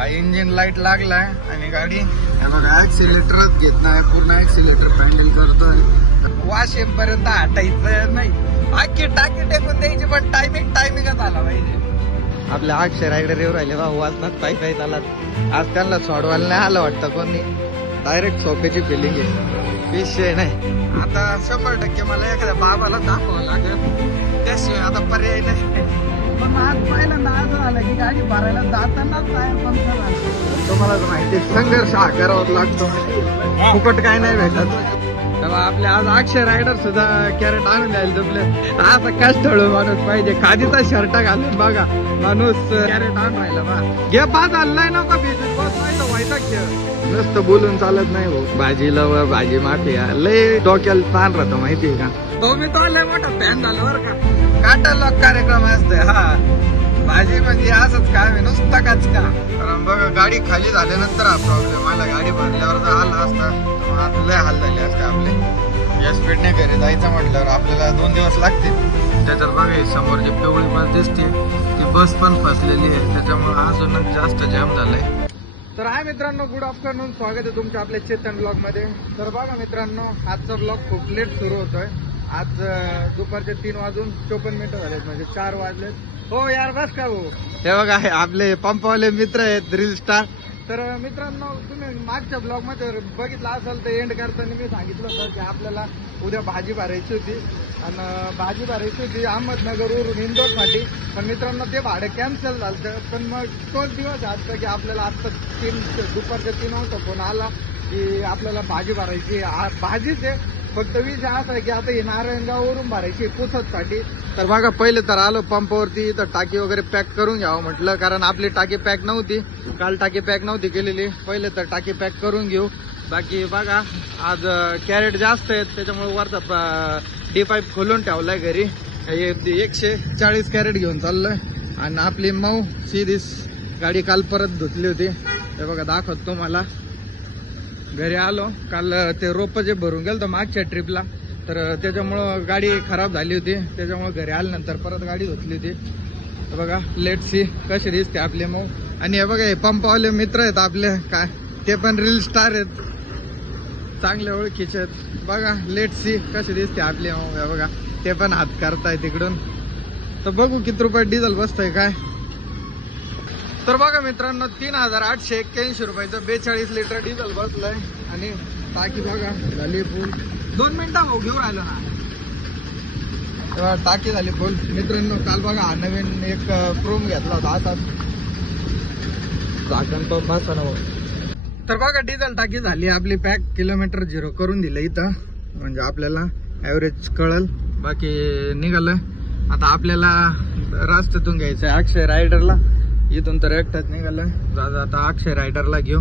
हा engine light लागलाय आणि गाडी बघा ऍक्सिलेटरच घेत नाही, पूर्ण ऍक्सिलेटर पॅन्डल करतोय. वाशिम पर्यंत हटायचं नाही, बाकी टाकी टेकून द्यायची, पण टायमिंगच आला पाहिजे. आपल्या अक्षय रायडर येऊ राहिले बा, वाचनात पायी चालत. आज त्यांना सोडवायला नाही आलं वाटतं कोणी, डायरेक्ट सोप्याची फिलिंग आहे, विषय नाही. आता 100% मला एखाद्या बाबाला दाखवावं लागेल, त्याशिवाय आता पर्याय नाही. पण आज पहिल्यांदा असं झालं की गाडी भरायला जातानाच टायर पंक्चर झाला. तुम्हाला माहिती संघर्ष हा करावाच लागतो, फुकट काय नाही भेटत. तेव्हा आपल्या आज अक्षय रायडर सुद्धा कॅरेट आणून द्यायला जमले. आता कष्टाळू माणूस पाहिजे, खादीचा शर्ट घालून बघा माणूस कॅरेट आणून राहिला बा. घे पाच हल्लाय नका बिझनेस बस नाही व्हायचा खेळ. नुसतं बोलून चालत नाही हो, भाजी लव भाजी माफिया लय डोक्याला ताण राहतो माहितीये का. तो मी तो लय मोठा फॅन झालो बरं का. काटालॉग कार्यक्रम असतोय हा, भाजी म्हणजे असंच काय मी नुसतं काच का. कारण बघा गाडी खाली झाल्यानंतर हा प्रॉब्लेम आला, गाडी भरल्यावर जर आला असता तर लय हाल झाले असते आपले. या स्पीडने घरी जायचं म्हटल्यावर आपल्याला 2 दिवस लागतील. त्याच्यात बघा समोर जी पिवळी बस दिसते ती बस पण फसलेली आहे, त्याच्यामुळे अजूनच जास्त जाम झालंय. तर हाय मित्रांनो, गुड आफ्टरनून, स्वागत आहे तुमच्या आपल्या चेतन ब्लॉग मध्ये. तर बघा मित्रांनो, आजचा ब्लॉग खूप लेट सुरू होतोय. आज दुपारचे 3:54 झालेत, म्हणजे 4 वाजलेत. हो यार बस का हो. हे बघा आपले पंपावाले मित्र आहेत रील स्टार. तर मित्रांनो, तुम्ही मागच्या ब्लॉग मध्ये बघितलं असेल तर एंड करताना मी सांगितलं होतं की आपल्याला उद्या भाजी भरायची होती, आणि भाजी भरायची होती अहमदनगरवरून इंदोरसाठी. पण मित्रांनो ते भाडं कॅन्सल झालं. पण मग तोच दिवस असतं की आपल्याला आता दुपारच्या 3 वाजता फोन आला की आपल्याला भाजी भरायची. भाजीच आहे, फक्त विषय असा आहे की आता हे नारायणगाववरून भरायची पुसदसाठी. तर बघा पहिले तर आलो पंपावरती, तर टाकी वगैरे पॅक करून घ्यावं म्हटलं, कारण आपली टाकी पॅक नव्हती, काल टाकी पॅक नव्हती केलेली. पहिले तर टाकी पॅक करून घेऊ. बाकी बघा आज कॅरेट जास्त आहेत, त्याच्यामुळे वरचा D5 खोलून ठेवलाय घरी. 140 कॅरेट घेऊन चाललोय. आणि आपली मऊ सीधीच गाडी काल परत धुतली होती, हे बघा दाखवतो तुम्हाला. घरी आलो काल, ते रोप जे भरून गेलं तर मागच्या ट्रिपला, तर त्याच्यामुळं गाडी खराब झाली होती, त्याच्यामुळे घरी आल्यानंतर परत गाडी धुतली होती. बघा लेट सी कशी दिसते आपले मऊ. आणि हे बघा हे पंपावाले मित्र आहेत आपले, काय ते पण रील स्टार आहेत, चांगले ओळखीचे आहेत. बघा लेट सी कशी दिसते आपली मऊ. हे बघा ते पण हात करताय तिकडून. तर बघू किती रुपये डिझेल बसतंय काय. तर बघा मित्रांनो, 3881 रुपयाचं 42 लिटर डिझेल बसलंय. आणि टाकी बघा झाली फुल. 2 मिनिटं भाऊ घेऊन राहिलो ना, तेव्हा टाकी झाली फुल. मित्रांनो काल बघा हा नवीन एक क्रोम घेतला होता, आता झाकण तो बसा ना. तर बघा डिझेल टाकी झाली आपली पॅक. किलोमीटर 0 करून दिलं इथं, म्हणजे आपल्याला ऍव्हरेज कळल. बाकी निघालंय आता आपल्याला रस्त्यातून घ्यायचंय अक्षय रायडरला. इथून तर एकटाच निघालं. दादा आता अक्षय रायडरला घेऊ.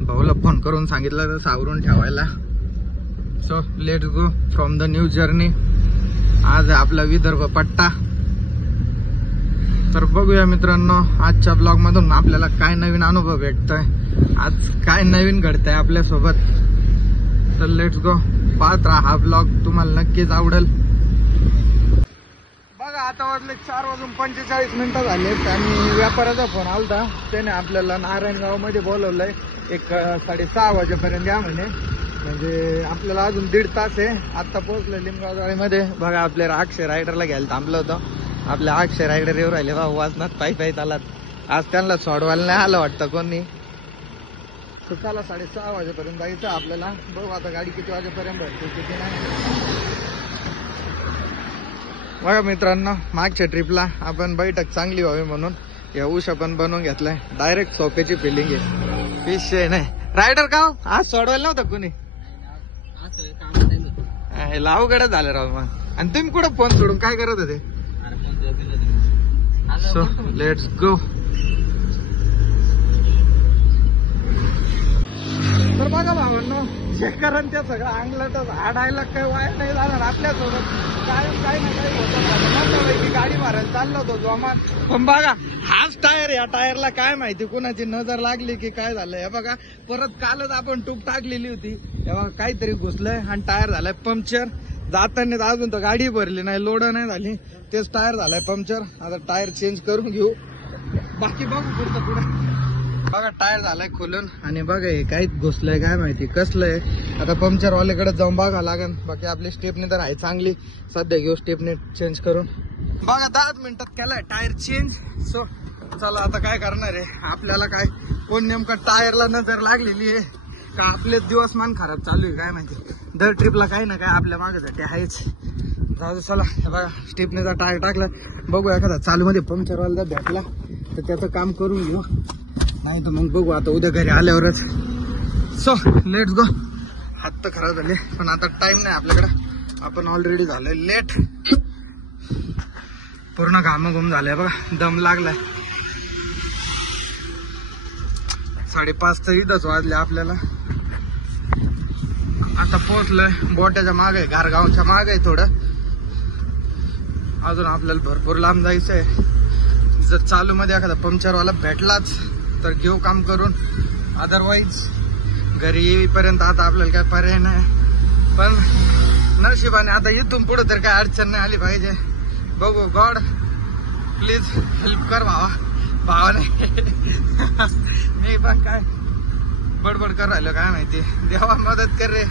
भाऊला फोन करून सांगितलं तर सावरून ठेवायला. So let's go from the new journey. आज आपला विदर्भ पट्टा. तर बघूया मित्रांनो आजच्या ब्लॉग मधून आपल्याला काय नवीन अनुभव भेटतोय, आज काय नवीन घडतंय आपल्या सोबत. तर लेट्स गो, पाहत राहा हा ब्लॉग, तुम्हाला नक्कीच आवडेल. आता वाजले 4:45 झाले. आणि व्यापाराचा फोन आलता, त्याने आपल्याला नारायणगाव मध्ये बोलवलंय. 6:30 वाजेपर्यंत या म्हणे, म्हणजे आपल्याला अजून 1.5 तास आहे. आता पोहोचलोय लिमगाव मध्ये. बघा आपल्याला अक्षय रायडरला घ्यायला थांबलं होतं. आपल्या अक्षय रायडर येऊ राहिले बा, वाचनात पायी चालत. आज त्यांना सोडवायला नाही आलं वाटतं कोणी. तर चला 6:30 वाजेपर्यंत जायचं आपल्याला. बघू आता गाडी किती वाजेपर्यंत भरते किती नाही. बघा मित्रांनो, मागच्या ट्रिपला आपण बैठक चांगली व्हावी म्हणून या उशा पण बनवून घेतलाय. डायरेक्ट सोप्याची फिलिंग आहे, विषय नाही. रायडर का आज सोडवायला नव्हतं कोणी, अवघडच झालं राव मग. आणि तुम्ही कुठं फोन सोडून काय करत होते. सो लेट्स गो. तर बघा भावांनो, शेतकऱ्यांना ते सगळं अंगलटच हाडायला काही वाया नाही जाणार आपल्यासोबत. कायम काही ना काही होतं. गाडी मारायला चाललो होतो जोमात, पण बघा हाच टायर, या टायरला काय माहिती कुणाची नजर लागली की काय झालं. हे बघा परत कालच आपण टूप टाकलेली होती, तेव्हा काहीतरी घुसलंय आणि टायर झालाय पंक्चर. जाताना अजून तर गाडी भरली नाही, लोड नाही झाली, तेच टायर झालाय पंक्चर. आता टायर चेंज करून घेऊ, बाकी बघू पुढचं पुढे. बघा टायर झालाय खोलून आणि बघा हे काहीच घुसलंय काय माहिती कसलंय. आता पंक्चर वाल्याकडे जाऊन बघा लागेल. बाकी आपली स्टेपनी तर आहे चांगली. सध्या घेऊ स्टेपनी चेंज करून. बघा 10 मिनिटात केलाय टायर चेंज. सो चला आता काय करणार आहे आपल्याला काय कोण नेमका टायरला नजर लागलेली आहे का आपले दिवसमान खराब चालू आहे काय माहिती. दर ट्रिपला काही ना काय आपल्या मागसाठी आहेच. जाऊ चला बघा स्टेपनीचा टायर टाकला. बघू एखादा चालू मध्ये पंक्चर वाला भेटला तर त्याचं काम करून घेऊ. नाही तर मग बघू आता उद्या घरी आल्यावरच. सो लेट्स गो. हात तर खराब झाले पण आता टाइम नाही आपल्याकडे. आपण ऑलरेडी झालोय लेट. पूर्ण घामाघूम झालंय बघा. दम लागलाय. 5:30 तर इथंच वाजले आपल्याला. आता पोहोचलोय बोट्याच्या मागे आहे. घारगावच्या मागे आहे थोडं. अजून आपल्याला भरपूर लांब जायचंय. जर चालू मध्ये एखादा पंक्चरवाला भेटलाच तर घेऊ काम करून. अदरवाईज घरी येईपर्यंत आता आपल्याला काय पर्याय नाही. पण नशिबाने आता इथून पुढे तर काय अडचण नाही आली पाहिजे. बघू गॉड प्लीज हेल्प कर भावाने. मी पण काय बडबड कर राहिलो काय माहिती. देवा मदत कर रे.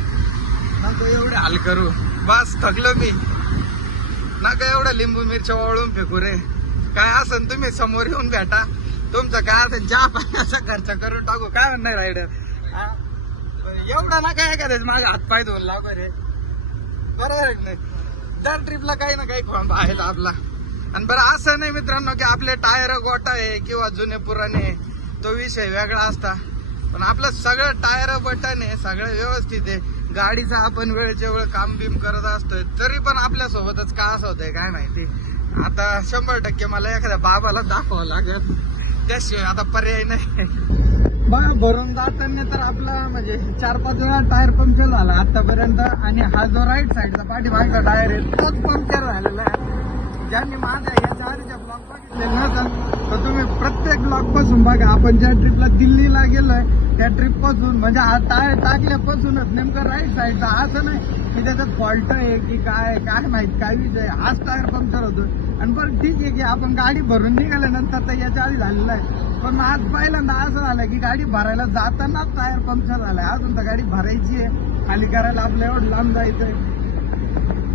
नको एवढे हाल करू. बस थकलो मी. नका एवढं लिंबू मिरच्या वळून फेकू रे. काय असन तुम्ही समोर येऊन भेटा. तुमचं काय असं ज्या पाण्याचा खर्च करून टाकू. काय म्हणणार रायडर एवढा ना काय का माझा हातपाय धुवून लागू रे. बरोबर आहे नाही. दर ट्रिपला काही ना काही खोंबा आहे आपला. आणि बरं असं नाही मित्रांनो की आपले टायर गोटा आहे किंवा जुने पुराणे तो विषय वेगळा असता. पण आपलं सगळं टायर बटन आहे सगळं व्यवस्थित आहे. गाडीचं आपण वेळच्या वेळ काम बिम करत असतोय तरी पण आपल्या सोबतच का असं होतंय काय माहिती. आता 100% मला एखाद्या बाबाला दाखवावं लागेल. त्याशिवाय आता पर्याय नाही. बघा भरून जाताना तर आपला म्हणजे 4-5 वेळा टायर पंक्चर झाला आतापर्यंत. आणि हा जो राईट साईडचा पाठीमागचा टायर आहे तोच पंक्चर झालेला आहे. ज्यांनी माझ्या याच्या आधीच्या ब्लॉग बघितले नसेल तर तुम्ही प्रत्येक ब्लॉग पासून बघा. आपण ज्या ट्रिपला दिल्लीला गेलोय त्या ट्रिप पासून म्हणजे हा टायर टाकल्यापासूनच नेमकं राईट साईडचा. असं नाही की त्याच्यात फॉल्ट आहे की काय काय माहित काय विषय. हाच टायर पंक्चर होतो. आणि बरं ठीक आहे की आपण गाडी भरून निघाल्यानंतर तर याच्या आधी झालेलं आहे. पण आज पहिल्यांदा असं झालं की गाडी भरायला जातानाच टायर पंक्चर झालाय. अजून तर गाडी भरायची आहे. खाली करायला आपलं एवढं लांब जायचंय.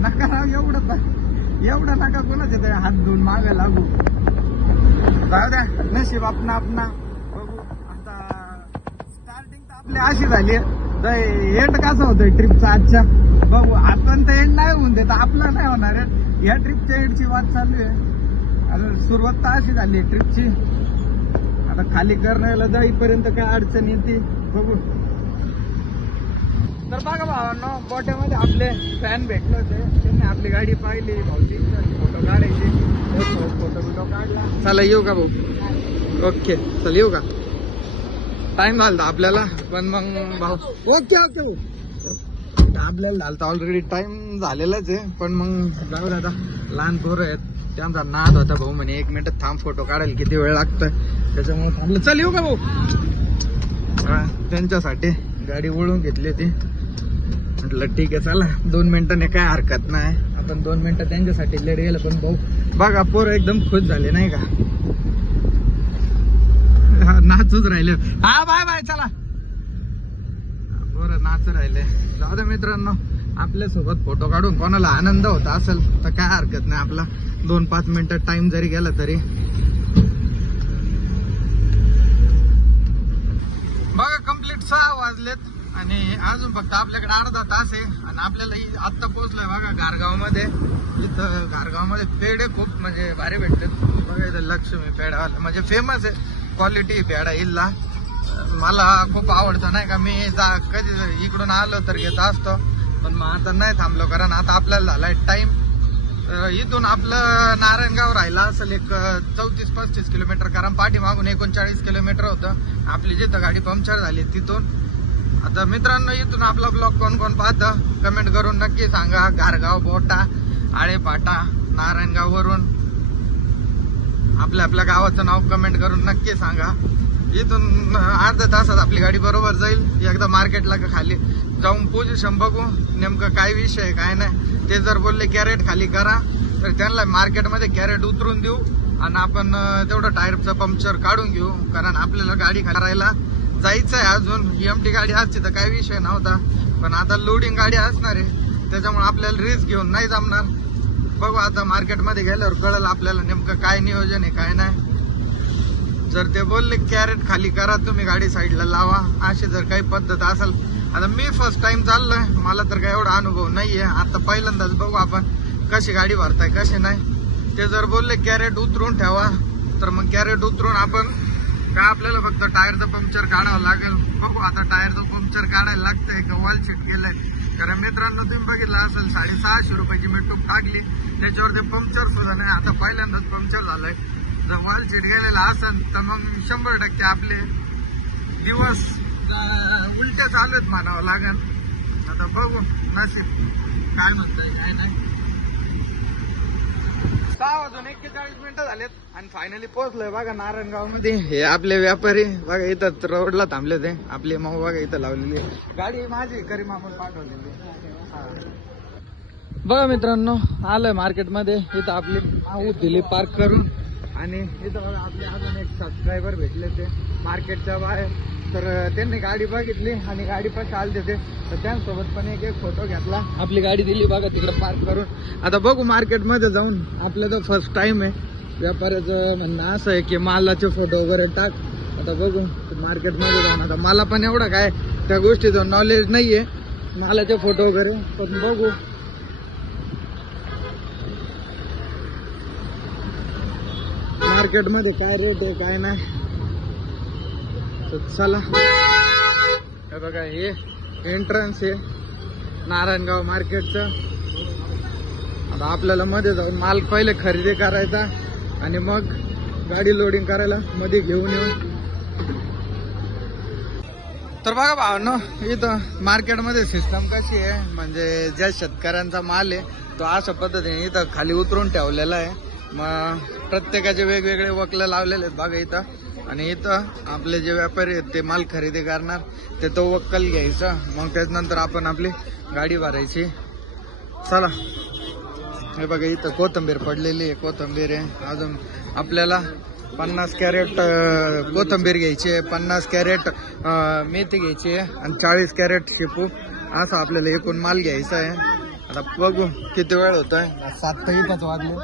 नका एवढं नका कोणाच्या तरी हात धुवून मागे लागू. जाऊ द्या नशीब आपणा आपणा. बघू आता स्टार्टिंग तर आपली अशी झाली. एंड कसं होतोय ट्रिपचा आजच्या बघू. आपण तर एंड नाही होऊन देत. आपलं नाही होणार आहे. या ट्रिपच्या एंडची वाट चालू आहे. आता सुरुवात तर अशी झाली ट्रिपची. आता खाली करण्याला जाईपर्यंत काय अडचण येते बघू. तर बघा भावांनो बोट्यामध्ये आपले फॅन भेटले होते. त्यांनी आपली गाडी पाहिली. भाऊची फोटो काढायचे. फोटो काढला. चला येऊ का भाऊ. ओके चल येऊ का. टाइम झाला आपल्याला पण मग भाऊ ओके ओके आपल्याला झालं ऑलरेडी टाइम झालेलाच आहे. पण मग जाऊ दादा लहान पोरं आहेत त्यांचा नाद होता भाऊ म्हणे 1 मिनिट थांब फोटो काढायला किती वेळ लागतोय त्याच्यामुळे थांबलं. चल येऊ का भाऊ. त्यांच्यासाठी गाडी वळून घेतली होती. म्हटलं ठीक आहे चला 2 मिनिटांनी काय हरकत नाही. आपण 2 मिनिटं त्यांच्यासाठी लेट गेलं. पण भाऊ बघा पोरं एकदम खुश झाले नाही का. नाचूच राहिले. हा बाय बाय चला. पोरं नाचू राहिले. जाऊ दे मित्रांनो आपल्यासोबत फोटो काढून कोणाला आनंद होता असेल तर काय हरकत नाही. आपला 2-5 मिनिटं टाइम जरी गेला तरी. बघा कंप्लीट 6 वाजलेत आणि अजून फक्त आपल्याकडे अर्धा तास आहे. आणि आपल्याला आत्ता पोहोचलोय बघा घारगाव मध्ये. इथं घारगाव मध्ये पेढे खूप म्हणजे भारी भेटतात. बघा इथं लक्ष्मी पेढावाला म्हणजे फेमस आहे. क्वालिटी पेढा इल्ला मला खूप आवडतं नाही का. मी कधी इकडून आलो तर घेत असतो. पण मग आता नाही थांबलो कारण आता आपल्याला झालाय टाइम. इथून आपलं नारायणगाव राहिला असेल एक 34-35 किलोमीटर. कारण पाठीमागून 39 किलोमीटर होतं. आपली जिथं गाडी पंक्चर झाली तिथून. आता मित्रांनो इथून आपला ब्लॉग कोण कोण पाहतं कमेंट करून नक्की सांगा. घारगाव बोटा आळेपाटा नारायणगाव वरून आपल्या गावाचं नाव कमेंट करून नक्की सांगा. इथून अर्ध्या तासात आपली गाडी बरोबर जाईल. एकदा मार्केटला खाली जाऊन पोझिशन बघू नेमकं काय विषय काय नाही. ते जर बोलले कॅरेट खाली करा तर त्यांना मार्केटमध्ये कॅरेट उतरून देऊ. आणि आपण तेवढं टायरचं पंक्चर काढून घेऊ, कारण आपल्याला गाडी करायला जायचं आहे अजून. EMT गाडी असती तर काही विषय नव्हता, पण आता लोडिंग गाडी असणार आहे, त्याच्यामुळे आपल्याला रिस्क घेऊन नाही जमणार. बघू आता मार्केटमध्ये गेल्यावर कळलं आपल्याला नेमकं काय नियोजन आहे काय नाही. जर ते बोलले कॅरेट खाली करा तुम्ही, गाडी साईडला लावा, अशी जर काही पद्धत असेल. आता मी फर्स्ट टाइम चाललोय, मला तर काही एवढा अनुभव नाहीये. आता पहिल्यांदाच बघू आपण कशी गाडी भरताय कशी नाही. ते जर बोलले कॅरेट उतरून ठेवा तर मग कॅरेट उतरून आपण का आपल्याला फक्त टायरचं पंक्चर काढावं लागेल. बघू आता टायरचं पंक्चर काढायला लागतंय का वॉल शीट केलंय. कारण मित्रांनो तुम्ही बघितलं असेल 650 रुपयाची मी टूप टाकली, त्याच्यावर ते पंक्चर सुद्धा नाही. आता पहिल्यांदाच पंक्चर झालंय. जर वॉल शीट गेलेला असेल तर मग 100% आपले दिवस उलटे चालत म्हणावं लागेल. आता बघू नशीब काय म्हणताय काय नाही. 6:41 झालेत आणि फायनली पोहोचलोय बघा नारायणगाव मध्ये. हे आपले व्यापारी बघा इथं रोडला थांबले ते. आपली माऊ बघा इथं लावलेली गाडी माझी करीम आपण पाठवलेली. बघा मित्रांनो आलोय मार्केट मध्ये. इथं आपली माऊ दिली पार्क करून आणि इथं बघा आपले अजून एक सबस्क्रायबर भेटले ते मार्केटच्या बाहेर. तर त्यांनी गाडी बघितली आणि गाडी पण आलते ते, तर त्यांसोबत पण एक फोटो घेतला. आपली गाडी दिली बघा तिकडे पार्क करून. आता बघू मार्केटमध्ये जाऊन. आपलं तर फर्स्ट टाइम आहे. व्यापाऱ्याचं म्हणणं असं आहे की मालाचे फोटो वगैरे टाक. आता बघू मार्केटमध्ये जाऊन. आता मला पण एवढं काय त्या गोष्टीचं नॉलेज नाहीये मालाचे फोटो वगैरे, पण बघू. मार्केटमध्ये काय रेट आहे काय नाही. तर चला हे बघा हे एंट्रन्स आहे नारायणगाव मार्केटचं. आता आपल्याला मध्ये जाऊन माल पहिले खरेदी करायचा आणि मग गाडी लोडिंग करायला मध्ये घेऊन येऊ. तर बघा भावनो इथं मार्केटमध्ये सिस्टम कशी आहे, म्हणजे ज्या शेतकऱ्यांचा माल आहे तो अशा पद्धतीने इथं खाली उतरून ठेवलेला आहे. मग प्रत्येकाचे वेगवेगळे वकलं लावलेले आहेत बघा इथं. आणि इथं आपले जे व्यापारी आहेत ते माल खरेदी करणार, ते तो वक्कल घ्यायचा, मग त्याच्यानंतर आपण आपली गाडी भरायची. चला हे बघा इथं कोथिंबीर पडलेली आहे, कोथिंबीर आहे. अजून आपल्याला 50 कॅरेट कोथिंबीर घ्यायची आहे, 50 कॅरेट मेथी घ्यायची आहे आणि 40 कॅरेट शेपू. असं आपल्याला एकूण माल घ्यायचा आहे. आता बघू किती वेळ होत आहे. 7 तर इथंच वाजले.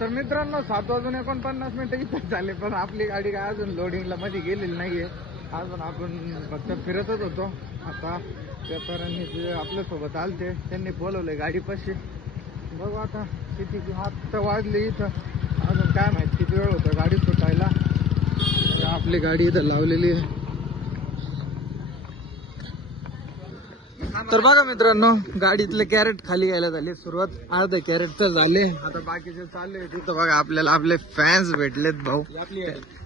तर मित्रांनो 7:49 इथं झाले, पण आपली गाडी काय अजून लोडिंगला मध्ये गेलेली नाहीये. अजून आपण फक्त फिरतच होतो. आता व्यापाऱ्यांनी जे आपल्या सोबत आलते त्यांनी बोलवले गाडीपाशी. बघू आता किती 8 वाजले इथं. अजून काय माहिती किती वेळ होतं गाडी सुटायला. आपली गाडी इथं लावलेली आहे. तर बघा मित्रांनो गाडीतले कॅरेट खाली घ्यायला झाली सुरुवात. अर्धे कॅरेट तर झाले, आता बाकीचे चालले. तिथं बघा आपल्याला आपले फॅन्स भेटलेत भाऊ.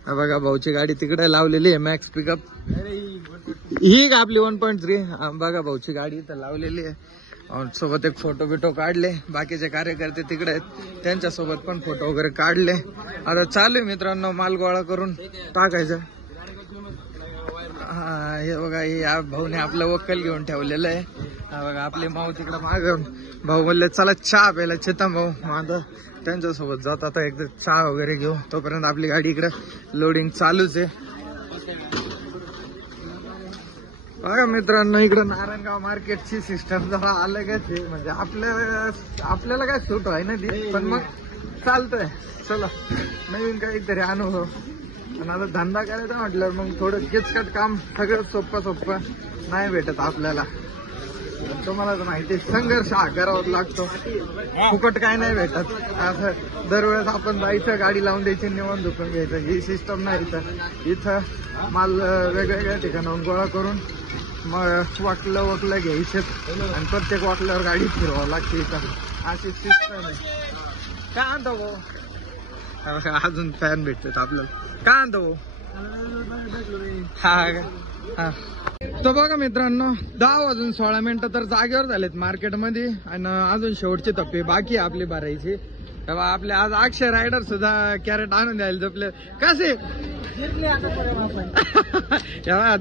बघा भाऊची गाडी तिकडे लावलेली आहे मॅक्स पिकअप. ही आपली 1.3 बघा भाऊची गाडी इथं लावलेली आहे. सोबत एक फोटो बिटो काढले. बाकीचे कार्यकर्ते तिकडे आहेत त्यांच्यासोबत पण फोटो वगैरे काढले. आता चालू आहे मित्रांनो माल गोळा करून टाकायचं. हा हे बघा या भाऊने आपलं वक्कल घेऊन ठेवलेलं आहे. हा बघा आपले माऊ तिकडे माग. भाऊ बोलले चला चहा प्यायला चेतन भाऊ. माझं त्यांच्यासोबत जात आता एकदा चहा वगैरे घेऊ. तोपर्यंत आपली गाडी इकडे लोडिंग चालूच आहे. बघा मित्रांनो इकडे नारायणगाव मार्केटची सिस्टम जरा अलगच आहे. म्हणजे आपल्याला काय सूट आहे ना ती, पण मग चालतंय. चला नवीन काहीतरी अनुभव. पण आता धंदा करायचा म्हटलं मग थोडं किचकट काम, सगळं सोपं नाही भेटत आपल्याला. तुम्हाला तर माहिती संघर्ष हा करावाच लागतो. फुकट काय नाही भेटत. असं दरवेळेस आपण जायचं गाडी लावून द्यायची निवडून दुखून घ्यायचं ही सिस्टम नाही. इथं माल वेगवेगळ्या ठिकाणाहून गोळा करून मग वाकलं घ्यायचे आणि प्रत्येक वाकल्यावर गाडी फिरवावं लागते. इथं अशी सिस्टम आहे. काय आणतो भाऊ? अजून फॅन भेटतात आपल्याला. काय आणतो भाऊ? हा तर बघा मित्रांनो 10:16 तर जागेवर झालेत मार्केटमध्ये. आणि अजून शेवटची टप्पे बाकी आपली भरायची. तेव्हा आपले आज अक्षय रायडर सुद्धा कॅरेट आणून द्यायला जपले. कसे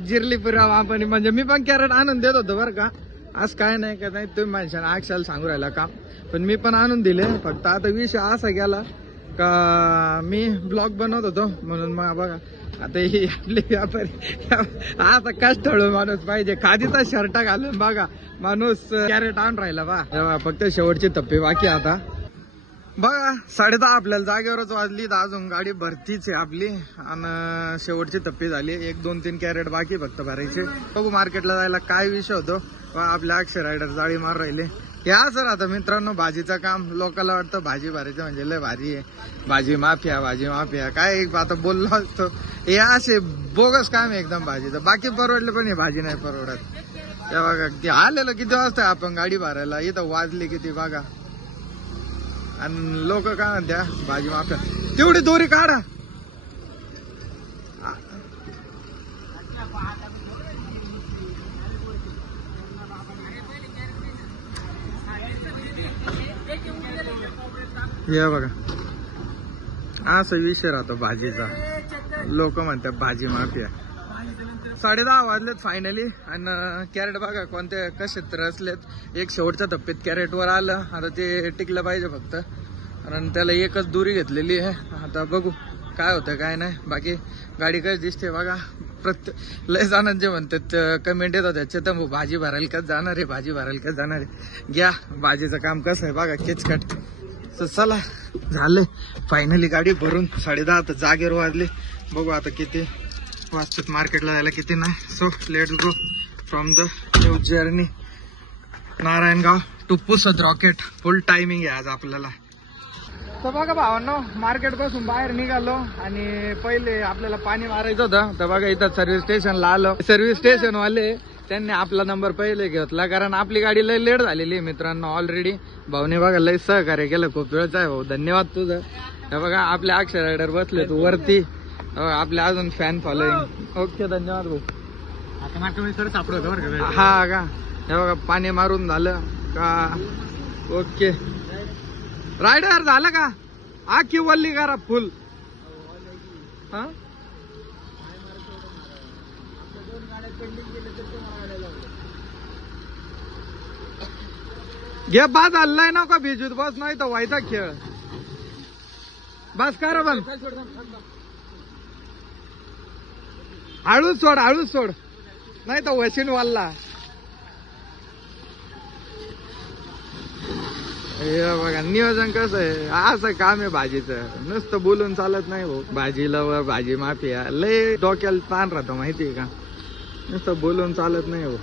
जिरलीपुरा आपण म्हणजे मी पण कॅरेट आणून देत होतो बरं का. आज काय नाही का नाही तुम्ही माणसाला अक्षयला सांगू राहिला का, पण मी पण आणून दिले. फक्त आता विषय असा गेला का मी ब्लॉग बनवत होतो म्हणून मग बघा आता ही आपली व्यापारी आता कष्टाळू माणूस पाहिजे, खादीचा शर्ट घालून बघा माणूस कॅरेट आणून राहिला बा. फक्त शेवटची टप्पे बाकी आता बघा 10:30 आपल्याला जागेवरच वाजली तर अजून गाडी भरतीच आहे आपली आणि शेवटची टप्पी झाली. 1 2 3 कॅरेट बाकी फक्त भरायचे. बघू मार्केटला जायला काय विषय होतो. आपल्या अक्षय रायडर जाळी मार राहिले या सर. आता मित्रांनो भाजीचं काम लोकांना वाटतं भाजी भरायचं म्हणजे लय भारी आहे, भाजी माफिया काय आता बोललो असतो. हे असे बोगस काम आहे एकदम भाजीचं. बाकी परवडलं पण हे भाजी नाही परवडत. त्या बघा ते आलेलं किती वाजता आपण गाडी भरायला, इथं वाजली किती बघा. आणि लोक काय म्हणत्या भाजी माफिया. तेवढी दोरी काढा. हे बघा असा विषय राहतो भाजीचा. लोक म्हणतात भाजी माफिया. 10:30 वाजलेत फायनली आणि कॅरेट बघा कोणते कसे तर असलेत. एक शेवटच्या टप्प्यात कॅरेट वर आलं. आता ते टिकलं पाहिजे फक्त आणि त्याला एकच दुरी घेतलेली आहे. आता बघू काय होतं काय नाही. बाकी गाडी कशी दिसते बघा. लय जणांचे म्हणतात कमेंट येतात त्याच्यात भाजी भरायला कच जाणार आहे, भाजी भरायला कच जाणार आहे. घ्या भाजीचं काम कसं आहे बघा किचकट. तर चला झालं फायनली गाडी भरून 10:30 आता जागेवर वाजले. बघू आता किती वाजतात मार्केटला जायला किती नाही. So let's go from the new journey Narayangaon to Pusad rocket. Full timing आहे आज आपल्याला. तर बघा भावांनो मार्केट पासून बाहेर निघालो आणि पहिले आपल्याला पाणी मारायचं होतं. तर बघा इथं सर्व्हिस स्टेशनला आलो. सर्व्हिस स्टेशन वाले त्यांनी आपला नंबर पहिले घेतला कारण आपली गाडी लय लेट झालेली आहे मित्रांनो ऑलरेडी. भाऊने बघा लय सहकार्य केलं खूप वेळच आहे भाऊ, धन्यवाद तुझं. हे बघा आपले अक्षय रायडर बसले तू वरती. आपले अजून फॅन फॉलोईंग. ओके धन्यवाद भाऊ. आता मार्केट सापडतो बरं का. हा का. हे बघा पाणी मारून झालं का. ओके रायडर झालं का. आखी वल्ली करा फुल. हा घे बाद हल्लाय ना का भिजूत बस नाही तर व्हायचा खेळ. बस करा बंद. हळूच सोड नाही तर वशीन वाल्ला. हे बघा नियोजन कसं आहे. असं काम आहे भाजीचं. नुसतं बोलून चालत नाही भाऊ. भाजी लवर भाजी माफिया लय डोक्याला ताण राहतो माहितीये का. नुसतं बोलून चालत नाही भाऊ.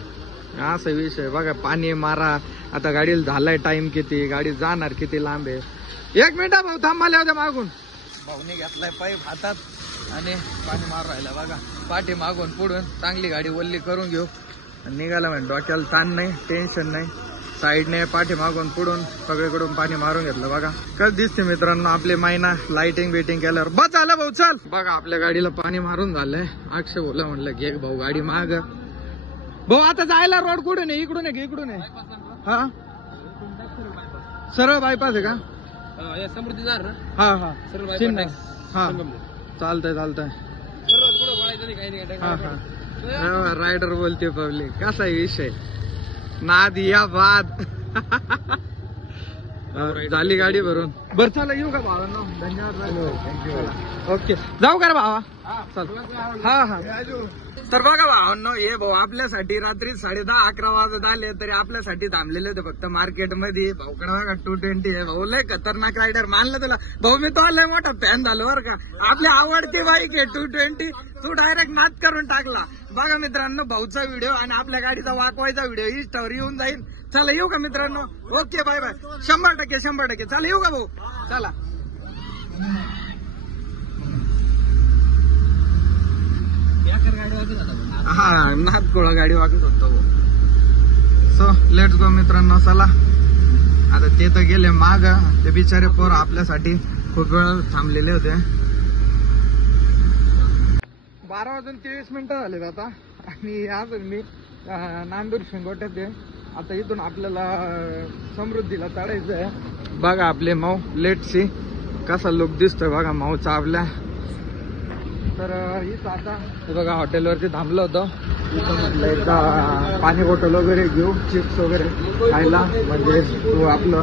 असा विषय बघा. पाणी मारा. आता गाडीला झालाय टाइम किती, गाडी जाणार किती लांब आहे. 1 मिनिट भाऊ थांबाले होते मागून. भाऊने घेतलाय पाईप हातात आणि पाणी मारू राहिला बघा. पाठी मागून पुढून चांगली गाडी वल्ली करून घेऊ निघाला म्हणजे डोक्याला ताण नाही, टेन्शन नाही. साईडने पाठी मागून पुढून सगळीकडून पाणी मारून घेतलं बघा. कसं दिसते मित्रांनो आपली मायना. लाइटिंग बिटिंग केल्यावर बस झालं भाऊ. चल बघा आपल्या गाडीला पाणी मारून झालंय. अक्षय बोला म्हणलं घे भाऊ गाडी माग. भाऊ आता जायला रोड कुठून आहे. इकडून आहे इकडून आहे. हा सरळ बायपास आहे का. हा हा हा चालतंय. हा रायडर बोलते पब्लिक. कसा विषय नाद या बाद. झाली गाडी भरून. बरं चला येऊ का भावांनो. धन्यवाद. ओके जाऊ का रे भावा. चल हा तर बघा भावांनो हे भाऊ आपल्यासाठी रात्री 10:30-11 वाजत आले तरी आपल्यासाठी थांबलेले होते फक्त मार्केटमध्ये. भाऊकडे बघा 220 आहे. भाऊ लय खतरनाक रायडर मानलं तुला भाऊ. मी तो लय मोठा फॅन झालो बरं का. आपली आवडती बाईक आहे 220. तू डायरेक्ट नाद करून टाकला. बघा मित्रांनो भाऊचा व्हिडिओ आणि आपल्या गाडीचा वाकवायचा व्हिडिओ इंस्टावर येऊन जाईल. चला येऊ का मित्रांनो. Okay bye bye. 100% चला येऊ का भाऊ. चला हा नादकोळा गाडी वागत होतो. सो लेट्स गो मित्रांनो. चला आता ते तर गेले माग. ते बिचारे पोर आपल्यासाठी खूप वेळ थांबलेले होते. 12:23 झाले आता आणि अजून मी नांदूर शिंगोट्यात आहे. आता इथून आपल्याला समृद्धीला चढायचं आहे. बघा आपले माऊ लेट सी कसा लुक दिसतोय बघा माऊचा आपल्या. तर हीच आता हे बघा हॉटेलवरती थांबलो होतो. इथं म्हटलं एकदा पाणी बॉटल वगैरे घेऊ, चिप्स वगैरे खायला. म्हणजे तू आपलं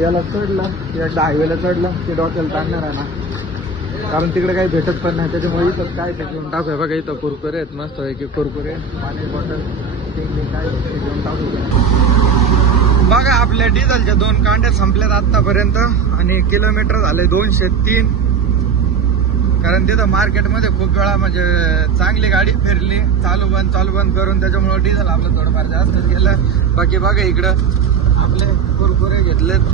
याला चढलं, एकदा हायवेला चढलं की डोक्याला ताणणार आहे ना, कारण तिकडे काही भेटत पण नाही. त्याच्यामुळे इथं काय ते घेऊन टाकूया. बघा इथं कुरकुरे आहेत मस्त आहे की कुरकुरे, पाणी बॉटल काय घेऊन टाकू. बघा आपल्या डिझेलच्या 2 कांड्या संपल्यात आतापर्यंत आणि किलोमीटर झाले 203. कारण तिथं मार्केटमध्ये खूप वेळा म्हणजे चांगली गाडी फिरली, चालू बंद करून, त्याच्यामुळे डिझेल आपलं थोडंफार जास्तच गेलं. बाकी बघा इकडं आपले कुरकुरे घेतलेत,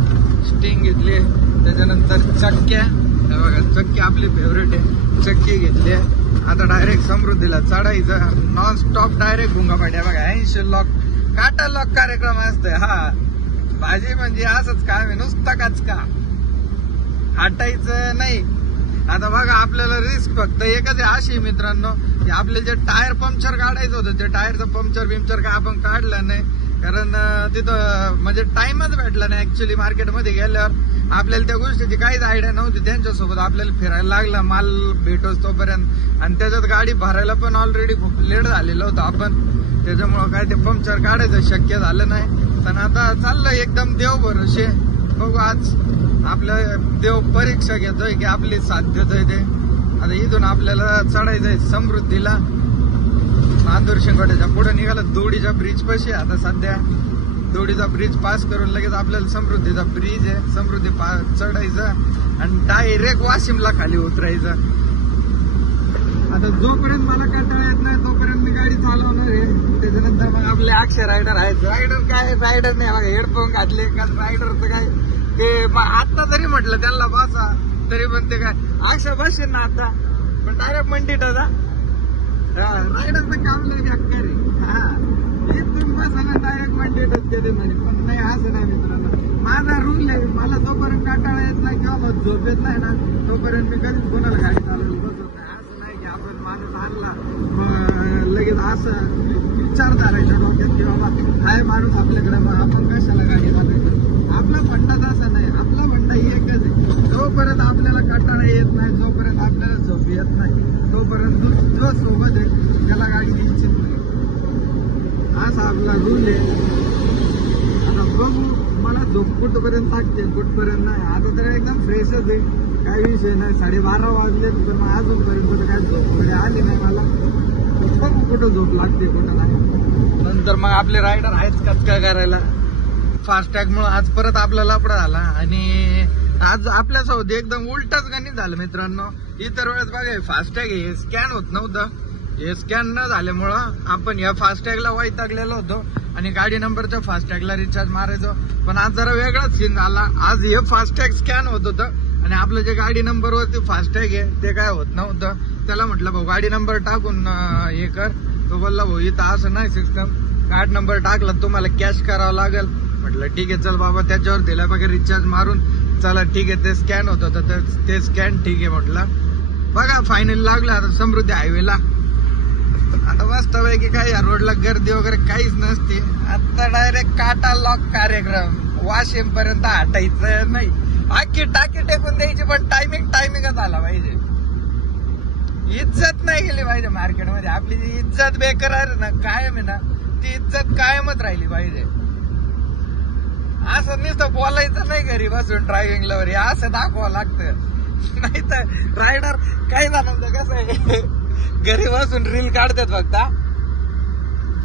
स्टिंग घेतली, त्याच्यानंतर चक्क्या. बघा चक्की आपली फेवरेट आहे, चक्की घेतली. आता डायरेक्ट समृद्धीला चढायचं, नॉन स्टॉप डायरेक्ट भुंगापाट्या. बघा 80 लॉक, काटा लॉक कार्यक्रम असतोय हा. भाजी म्हणजे असंच काम आहे, नुसतं काचका, हटायचं नाही. आता बघा आपल्याला रिस्क फक्त एकच आहे अशी मित्रांनो, की आपले जे टायर पंक्चर काढायचं होतं, ते टायरचं पंक्चर काय आपण काढलं नाही. कारण तिथं म्हणजे टाइमच भेटला नाही ऍक्च्युली. मार्केटमध्ये गेल्यावर आपल्याला त्या गोष्टीची काहीच आयडिया नव्हती. त्यांच्यासोबत आपल्याला फिरायला लागला माल भेटोस तोपर्यंत, आणि त्याच्यात गाडी भरायला पण ऑलरेडी खूप लेट झालेलं होतं आपण. त्याच्यामुळं काय ते पंक्चर काढायचं शक्य झालं नाही. पण आता चाललं एकदम देव भरोसे. बघू आज आपलं देव परीक्षा घेतोय की आपली साथ देतोय ते. आता इथून आपल्याला चढायचंय समृद्धीला. नांदूर शिंगोट्याच्या पुढे निघालं दोडीच्या ब्रिज पाशी. आता सध्या दोडीचा ब्रिज पास करून लगेच आपल्याला समृद्धीचा ब्रिज आहे, समृद्धी चढायचं आणि डायरेक्ट वाशिमला खाली उतरायचं. आता जोपर्यंत मला कंटाळा येत नाही तोपर्यंत मी गाडी चालवणार आहे. त्याच्यानंतर मग आपले अक्षय रायडर आहेत. रायडर नाही बघा, हेडफोन घातले का रायडरचं काय ते आता जरी म्हटलं त्यांना बसा तरी पण ते काय अक्षय बसेल ना आता, पण डायरेक्ट मंडीत रायडरचं काम नाही अक्का रे. हा इथून बसायला डायरेक्ट मंडीतच गेले म्हणे. पण नाही असं नाही मित्रांनो, माझा रूल आहे. मला जोपर्यंत कंटाळा येत नाही किंवा मग झोप येत नाही ना तोपर्यंत मी कधीच कोणाला गाडी चालवली बसत नाही. असं नाही की आपण माणूस आणला लगेच असं विचार धरायचा डोक्यात की बाबा हाय माणूस आपल्याकडे, मग आपण कशाला गाडी चालवायचं. आपला फंडाच असं नाही, आपला फंडा एकच आहे. जोपर्यंत आपल्याला कंटाळा येत नाही, जोपर्यंत आपल्याला झोप येत नाही तोपर्यंत जो सोबत आहे त्याला गाडी द्यायची नाही. असा आपला रूल आहे. आता बघू मला झोप कुठपर्यंत लागते कुठपर्यंत नाही. आता तर एकदम फ्रेशच आहे, काही विषय नाही. 12:30 वाजले तर मग अजूनपर्यंत काय झोप वगैरे आली नाही मला. बघू कुठं झोप लागते कुठं नाही. नंतर मग आपले रायडर आहेच कचका करायला. फास्टॅग मुळे आज परत आपला लफडा झाला आणि आज आपल्यासोबत एकदम उलटच गणित झालं मित्रांनो. इतर वेळेस बघा फास्टॅग हे स्कॅन होत नव्हतं. हे स्कॅन न झाल्यामुळं आपण या फास्टॅगला वैतागलेलो होतो आणि गाडी नंबरच्या फास्टॅगला रिचार्ज मारायचो. पण आज जरा वेगळाच सीन झाला. आज हे फास्टॅग स्कॅन होत होतं आणि आपलं जे गाडी नंबरवरती फास्टॅग आहे ते काय होत नव्हतं. त्याला म्हटलं भाऊ गाडी नंबर टाकून हे कर. तो बोलला भाऊ इथं असं नाही सिस्टम, गाडी नंबर टाकला तुम्हाला कॅश करावं लागेल. म्हटलं ठीक आहे चल बाबा, त्याच्यावर दिला बघा रिचार्ज मारून. चला ठीक आहे, ते स्कॅन होत होतं ते स्कॅन ठीक आहे म्हटलं. बघा फायनली लागलं आता समृद्धी हायवेला. आता मस्त पैकी काय या रोडला गर्दी वगैरे काहीच नसते. आता डायरेक्ट काटा लॉक कार्यक्रम, वाशिम पर्यंत हटायचं नाही. अख्खी टाकी टेकून द्यायची, पण टायमिंगच आला पाहिजे. इज्जत नाही गेली पाहिजे मार्केटमध्ये. आपली जी इज्जत बेकरार ना कायम आहे ना, ती इज्जत कायमच राहिली पाहिजे. असं नुसतं बोलायचं नाही घरी बसून ड्रायव्हिंगला वर, असं दाखवावं लागतं. नाही तर रायडर काय झालं कसं आहे, घरी बसून रील काढतात फक्त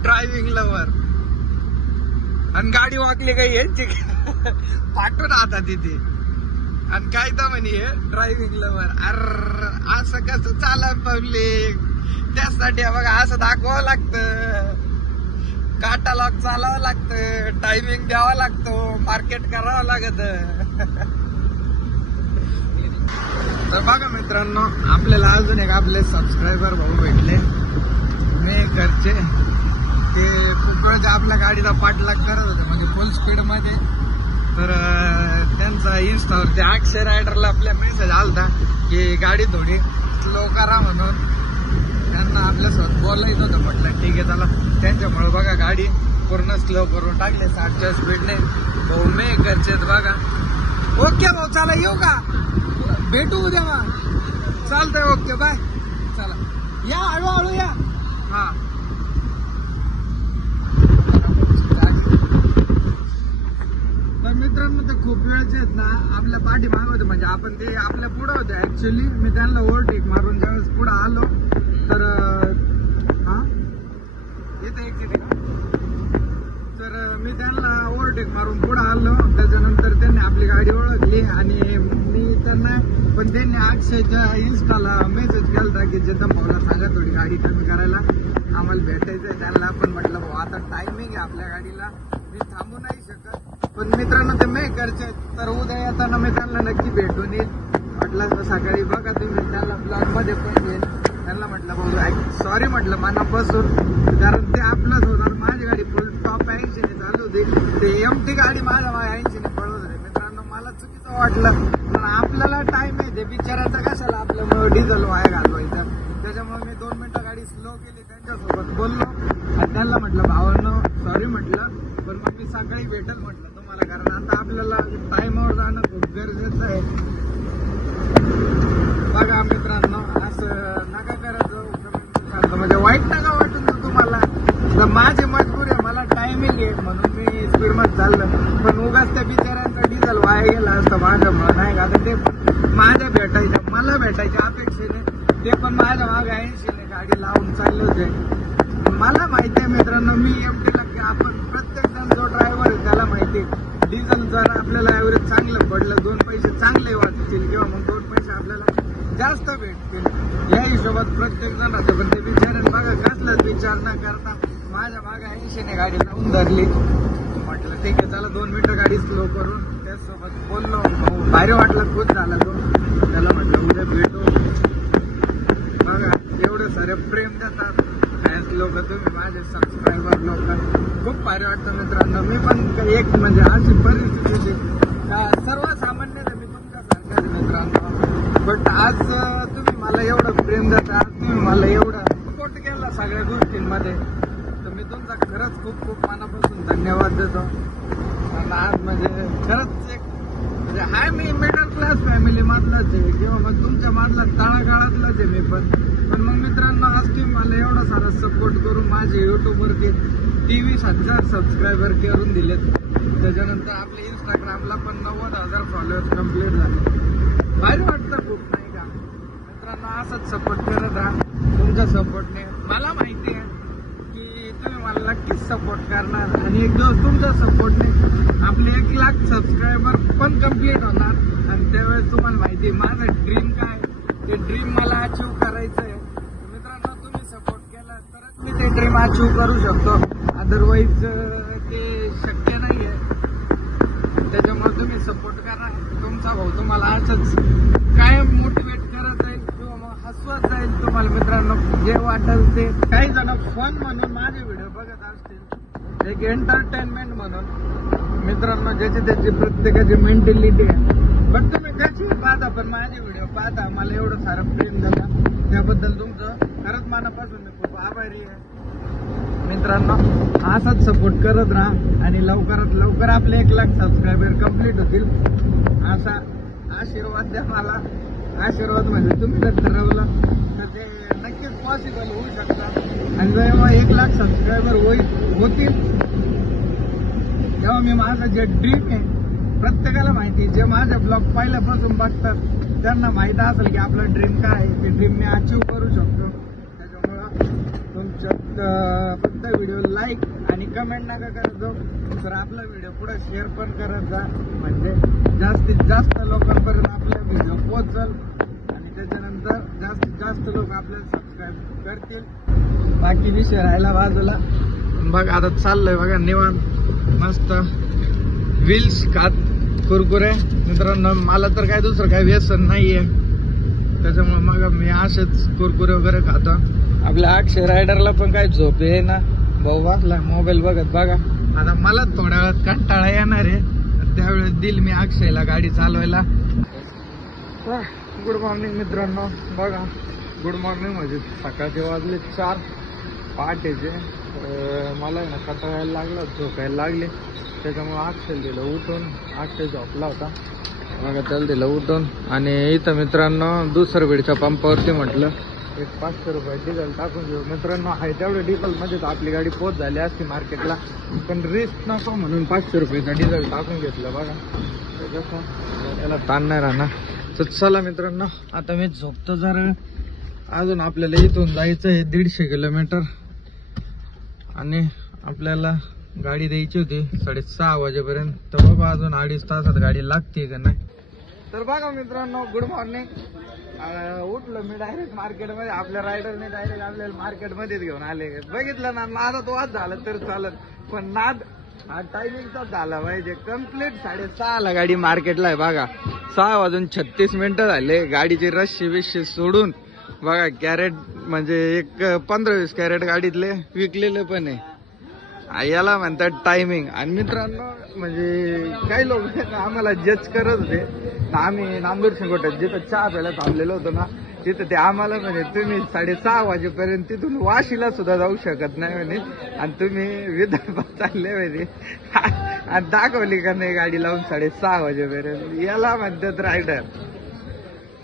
ड्रायव्हिंगला वर, आणि गाडी वाकली काही यांची पाठवून आता तिथे, आणि काय तर म्हणे ड्रायव्हिंगला वर. अर असं कसं चालत पब्लिक, त्यासाठी बघा असं दाखवावं लागतं. काटा लॉक चालावं लागतं, टायमिंग द्यावा लागतो, मार्केट करावं लागत. तर बघा मित्रांनो, आपल्याला अजून एक आपले सबस्क्रायबर भाऊ भेटले मी घरचे. ते पुष्कळच्या आपल्या गाडीचा पाठलाग करत होते म्हणजे फुल स्पीड मध्ये. तर त्यांचा इन्स्टावरती अक्षय रायडरला आपल्या मेसेज आलता की गाडी थोडी स्लो करा म्हणून. त्यांना आपल्यासोबत बोलायचं होतं. म्हटलं ठीक आहे चला. त्यांच्यामुळे बघा गाडी पूर्ण स्लो करून टाकले 60च्या स्पीडने. भाऊ मे घरचे बघा. ओके भाऊ चला येऊ का, भेटू उद्या मग. चालतंय ओके बाय. या हळूहळू या. हा तर मित्रांनो ते खूप वेळचे आहेत ना आपल्या पाठीमागे होते, म्हणजे आपण ते आपल्या पुढे होते ऍक्च्युली. मी त्यांना ओव्हरटेक मारून ज्यावेळेस पुढे आलो तर हा येते एक तर मी त्यांना ओव्हरटेक मारून पुढे आलो. त्याच्यानंतर त्यांनी आपली गाडी ओळखली आणि मी त्यांना पण त्यांनी अक्षयच्या इन्स्टाला मेसेज केला की चेतन भाऊला सांगा थोडी गाडी कमी करायला, आम्हाला भेटायचंय. त्यांना पण म्हटलं भाऊ आता टायमिंग आहे आपल्या गाडीला, मी थांबू नाही शकत. पण मित्रांनो ते मेकरचे तर उद्या येताना मी त्यांना नक्की भेटून येईल. म्हटलं सकाळी बघा तुम्ही त्यांना ब्लॉग मध्ये पण येईल. त्यांना म्हटलं भाऊ सॉरी म्हटलं मनापासून, कारण ते आपलंच होणार. माझी गाडी फुल टॉप 80 ने चालू होती, ते एमटी गाडी माझ्या 80 ने पळवत होते. मित्रांनो मला चुकीचं वाटलं, पण आपल्याला टाइम आहे, ते बिचारायचा कशाला आपल्यामुळे डिझेल वाया घालवायचं. त्याच्यामुळे मी 2 मिनिटं गाडी स्लो केली, त्यांच्यासोबत बोललो आणि त्यांना म्हटलं भावांनो सॉरी म्हटलं, पण मग मी सकाळी भेटेल म्हटलं तुम्हाला, कारण आता आपल्याला टाइमवर जाणं खूप गरजेचं आहे. बघा मित्रांनो असं नका करत जाऊ, म्हणजे वाईट नका वाटून तुम्हाला. माझी मजबूरी आहे, मला टायमिंग आहे म्हणून मी स्पीड मध्ये चाललं, पण उगाच त्या बिचाऱ्यांचा डिझेल वाया गेला असतं माझ्यामुळं नाही का. ते पण माझ्या भेटायच्या मला भेटायच्या अपेक्षेने ते पण माझ्या मागे 80 ने गाडी लावून चालले होते. मला माहिती आहे मित्रांनो, मी एमटीला की आपण प्रत्येक जण जो ड्रायव्हर आहे त्याला माहिती आहे डिझेल जर आपल्याला ऍव्हरेज चांगलं पडलं 2 पैसे चांगले वाचतील किंवा मग 2 पैसे आपल्याला जास्त भेटतील या हिशोबात प्रत्येक जण राहते. पण ते बिचाऱ्याने बघा कसलाच विचार न करता माझ्या मागे 80 ने गाडी लावून धरली. म्हटलं ठीक आहे चला 2 मिनिटं गाडी स्लो करून त्यासोबत बोललो. भारी वाटलं, खुश झाला तो. त्याला म्हटलं उद्या भेटू. बघा एवढं सारे प्रेम देतात कायच लोक तुम्ही माझे सबस्क्रायबर लोक, खूप भारी वाटतं मित्रांनो. मी पण एक म्हणजे अशी परिस्थिती सर्वसामान्य मी तुमच्यासारखाच मित्रांनो, बट आज तुम्ही मला एवढं प्रेम देता, आज तुम्ही मला एवढं सपोर्ट केला सगळ्या गोष्टींमध्ये, तर मी तुमचा खरंच खूप खूप मनापासून धन्यवाद देतो. आणि आज म्हणजे खरंच एक म्हणजे हाय मी मिडल क्लास फॅमिली मधलाच आहे किंवा मग तुमच्या मधला तळागाळातलाच आहे मी पण मग मित्रांनो आज तुम्ही मला एवढा सारा सपोर्ट करून माझे युट्यूबवरती 23,000 सबस्क्रायबर करून दिलेत. त्याच्यानंतर आपल्या इंस्टाग्रामला पण 90,000 फॉलोअर्स कम्प्लीट झाले. भारी वाटतं खूप नाही का मित्रांनो. असंच सपोर्ट करत राहा. तुमच्या सपोर्टने मला माहिती आहे की तुम्ही मला नक्कीच सपोर्ट करणार आणि एक दिवस तुमच्या सपोर्टने आपले 1 लाख सबस्क्रायबर पण कम्प्लीट होणार. आणि त्यावेळेस तुम्हाला माहिती आहे माझं ड्रीम काय, ते ड्रीम मला अचीव करायचं आहे. मित्रांनो तुम्ही सपोर्ट केला तरच मी ते ड्रीम अचीव करू शकतो, अदरवाईज ते शक्य नाही आहे. त्याच्यामुळे तुम्ही सपोर्ट करा. तुमचा भाऊ तुम्हाला असंच कायम मोटिवेट करत जाईल किंवा मग हसवत जाईल तुम्हाला. मित्रांनो जे वाटेल ते, काही जण फन म्हणून माझे व्हिडिओ बघत असतील, एक एंटरटेनमेंट म्हणून. मित्रांनो ज्याची त्याची प्रत्येकाची मेंटॅलिटी आहे, पण तुम्ही कशी पाहता पण माझे व्हिडिओ पाहता, मला एवढं सारं प्रेम देता, त्याबद्दल तुमचं खरंच मनापासून मी खूप आभारी आहे. मित्रांनो असाच सपोर्ट करत राहा आणि लवकरात लवकर आपले 1 लाख सबस्क्रायबर कम्प्लीट होतील असा आशीर्वाद द्या मला. आशीर्वाद म्हणजे तुम्ही जर ठरवलं तर ते नक्कीच पॉसिबल होऊ शकतं. आणि जेव्हा 1 लाख सबस्क्रायबर होतील तेव्हा मी माझं जे ड्रीम आहे, प्रत्येकाला माहिती, जे माझे ब्लॉग पहिल्यापासून बघतात त्यांना माहित असेल की आपलं ड्रीम काय आहे, ते ड्रीम मी अचीव करू शकतो. त्याच्यामुळं तुमच्या फक्त व्हिडिओ लाईक आणि कमेंट नका करत जाऊ, तर आपला व्हिडिओ पुढे शेअर पण करत जा, म्हणजे जास्तीत जास्त लोकांपर्यंत आपला व्हिडिओ पोहोचल आणि त्याच्यानंतर जास्तीत जास्त लोक आपल्याला सबस्क्राईब करतील. बाकी विषय राहिला बाजूला. बघा आता चाललंय बघा निवांत मस्त व्हील्स खात कुरकुरे. मित्रांनो मला तर काय दुसरं काही व्यसन नाहीये, त्याच्यामुळे मग मी असेच कुरकुरे वगैरे खातो. आपल्या अक्षय रायडरला पण काय झोप आहे ना, भाऊ वाचला मोबाईल बघत. बघा आता मला थोड्या वेळात कंटाळा येणार आहे, त्यावेळेस दिल मी अक्षयला गाडी चालवायला. गुड मॉर्निंग मित्रांनो. बघा गुड मॉर्निंग म्हणजे सकाळचे वाजले 4 पहाटेचे. मला आहे ना कंटाळायला लागला, झोपायला लागले, त्याच्यामुळे अक्षय दिलं उठून. अक्षय झोपला होता, मग त्याला दिलं उठून. आणि इथं मित्रांनो दुसरं बीडच्या पंपावरती म्हटलं एक 500 रुपये डिझेल टाकून घेऊ मित्रांनो. आहे तेवढं डिझेल मध्ये तर आपली गाडी पोच झाली असती मार्केटला, पण रिस्क नको म्हणून 500 रुपयाचं डिझेल टाकून घेतलं बघा. त्याला ताण नाही राहणार. तर चला मित्रांनो आता मी झोपतो जरा. अजून आपल्याला इथून जायचं आहे 150 किलोमीटर आणि आपल्याला गाडी द्यायची होती 6:30 वाजेपर्यंत. तर बाबा अजून 2.5 तासात गाडी लागते का नाही. तर बघा मित्रांनो गुड मॉर्निंग. उठलो मी डायरेक्ट मार्केटमध्ये. आपल्या रायडरने डायरेक्ट आपल्याला मार्केटमध्येच घेऊन आले. बघितलं ना नादात वाद झाला तर चालत, पण नाद हा टायमिंगचाच झाला पाहिजे. कम्प्लीट 6:30 गाडी मार्केटला आहे बघा. 6:36 झाले. गाडीची रस्सी बिस्सी सोडून बघा कॅरेट म्हणजे एक 15-20 कॅरेट गाडीतले विकलेले पण आहे. याला म्हणतात टायमिंग. आणि मित्रांनो म्हणजे काही लोक आम्हाला जज करत होते. आम्ही नांदूर शिंगोट्यात जिथं चहा प्यायला थांबलेलो होतो ना, तिथं ते आम्हाला म्हणजे तुम्ही 6:30 वाजेपर्यंत तिथून वाशीला सुद्धा जाऊ शकत नाही म्हणे, आणि तुम्ही विदर्भात चालले म्हणे आणि दाखवली का नाही गाडी लावून 6:30 वाजेपर्यंत. याला म्हणतात रायडर.